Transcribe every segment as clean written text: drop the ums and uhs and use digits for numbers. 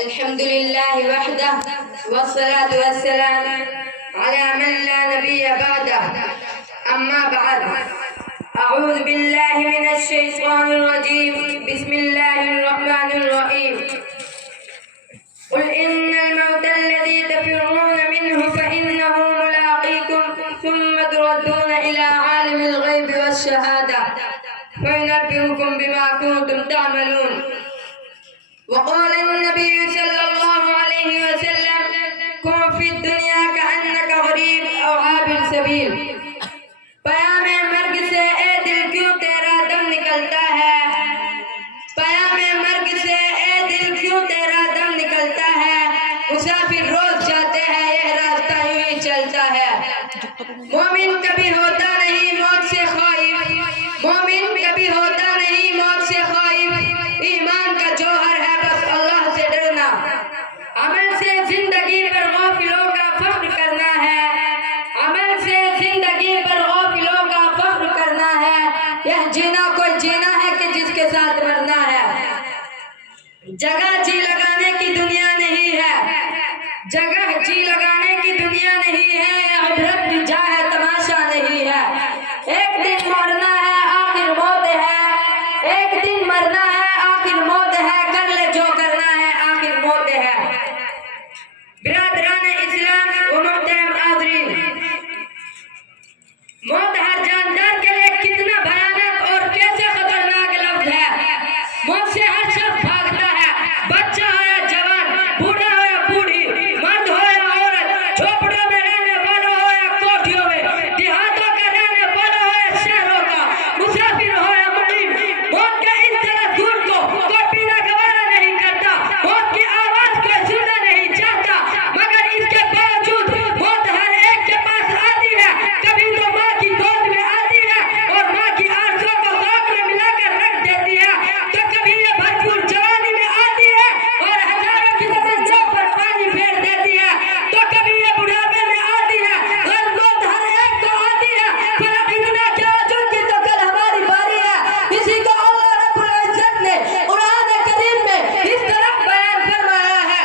अल्हम्दुलिल्लाह वहदह वस्सलातु वस्सलाम अला मन ला नबिय्य बअदह अम्मा बअद अऊज़ु बिल्लाहि मिनश शैतानिर रजीम बिस्मिल्लाहिर रहमानिर रहीम कुल इन्नल मौता अल्लज़ी तफ़िर्रूना मिन्हु फ़इन्नहु मुलाक़ीकुम सुम्मा तुरद्दूना इला आलिमिल ग़ैबि वश्शहादा फ़युनब्बिउकुम बिमा कुंतुम तअमलून। वक़ाल अन्नबी सल्लल्लाहु अलैहि वसल्लम कुन फ़ी दुनिया कअन्नका गरीब औ आबिर सबील। पयामे मर्ग से ए दिल क्यों तेरा दम निकलता है, पयामे मर्ग से ए दिल क्यों तेरा दम निकलता है। मुसाफिर रोज जाते हैं यह रास्ता यूं ही चलता है। मोमिन कभी होता नहीं मौत से ख़ाइफ, मोमिन कभी होता नहीं मौत से ख़ाइफ। ईमान का जौहर है बस अल्लाह से डरना। अमल से जिंदगी पर गाफिलों का फख्र करना है, अमल से जिंदगी पर गाफिलों का फख्र करना है। यह जीना कोई जीना है कि जिसके साथ मरना है। जगह जी लगाने की दुनिया नहीं है, जगह जी लगाने की दुनिया नहीं है। इबरत भी जा है तमाशा नहीं है। एक दिन मरना है आखिर मौत है, एक दिन मरना है आखिर मौत है। कर ले जो करना है आखिर मौत है। बिरादरान इस्लाम व मोहतरम हाज़रीन, मौत हर जानदार के लिए कितना भयानक और कैसे खतरनाक लफ्ज है। मौत से हर शख्स भागता है, बच्चा हो या जवान, बूढ़ा हो या बूढ़ी, मर्द हो या औरत, झोपड़ों में रहने वाला हो या कोठियों में, देहातों का रहने वाला हो या शहरों का, मुसाफिर हो या मुकीम। मौत के इस तरह दूर को कोई पीना गवारा नहीं करता, मौत की आवाज कोई सुनना नहीं चाहता, मगर इसके बावजूद मौत हर एक के पास आती है। कभी तो माँ की गोद में आती है और माँ की आंसुओं को खाक में मिलाकर रख देती है, तो कभी ये भरपूर जवानी में आती है और हजारों की तमन्नाओं पर पानी फेर देती है, तो कभी ये बुढ़ापे में आती है और मौत हर एक को आती है। फर्क इतना क्या की तो कल हमारी बारी है। इसी को अल्लाह रब्बुल इज्जत ने कुरान करीम में इस तरह बयान फरमाया है,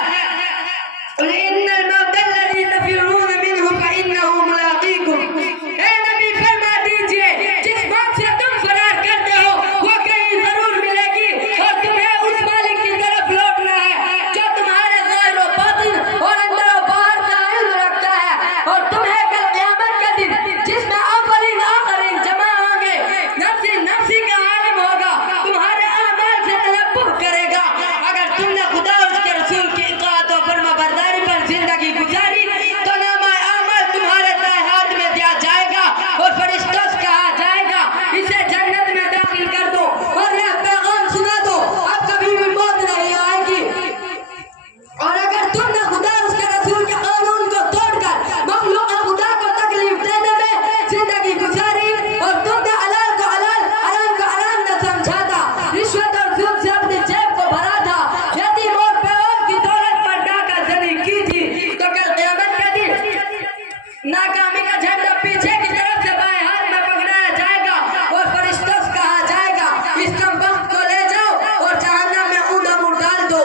कुल इन्नल मौता अल्लज़ी तफ़िर्रूना मिन्हु फ़इन्नहु मुलाक़ीकुम। ए नबी फरमा दीजिए, जिस मौत से तुम फरार करते हो वो कहीं जरूर मिलेगी और तुम्हें उस मालिक की तरफ लौटना है जो तुम्हारे ज़ाहिर व बातिन और अंदर व बाहर का इल्म रखता है। और तुम्हें कल क़यामत के दिन जिसमें अव्वलीन आखिरीन जमा होंगे, नफ्सी नफ्सी का आलिम होगा, तुम्हारे अमाल से तलब्बुह करेगा। अगर तुमने खुदा और उसके रसूल की इताअत और फरमाबरदारी पर जिंदगी गुजारी तो नामा अमाल तुम्हारे दाएं हाथ में दिया जाएगा और फरिश्तों से कहा जाएगा इसे जन्नत में दाखिल कर दो और यह पैगाम सुना दो, अब कभी भी मौत नहीं आएगी। और अगर तुमने खुदा और उसके रसूल के कानून को तोड़कर मखलूक खुदा को तकलीफ देने में जिंदगी गुजारी और तुमने हलाल को हलाल हराम को हराम न समझा था, रिश्वत और सूद से अपनी जेब को भरा था, यतीम और बेऔलाद की दौलत पर डाका जनी की थी, तो कल क़यामत का दिन नाकामी का झंडा पीछे की तरफ से बाएं हाथ में पकड़ाया जाएगा और फरिश्तों से कहा जाएगा इस कमबख्त को ले जाओ और जहन्नम में ऊंधा डाल दो।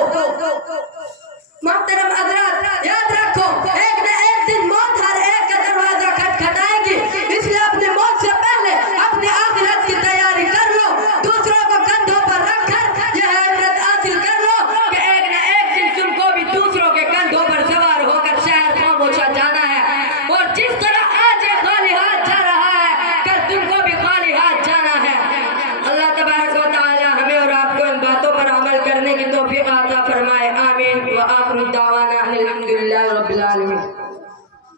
मोहतरम हज़रात, याद रखो एक न एक दिन मौत हर एक का दरवाजा खटखटाएगी, इसलिए अपनी मौत से पहले अपनी आखिरत की तैयारी कर लो। दूसरों को कंधों पर रखकर यह इबरत हासिल कर लो कि एक न एक दिन तुमको भी दूसरों के कंधों पर सवार होकर शहर खामोशा जाना है। और जिस तरह आज ये खाली हाथ जा रहा है, कल तुमको भी खाली हाथ जाना है। अल्लाह तबारक व तआला हमें और आपको इन बातों पर अमल करने की तौफीक अता फरमाए। आमीन व आखिर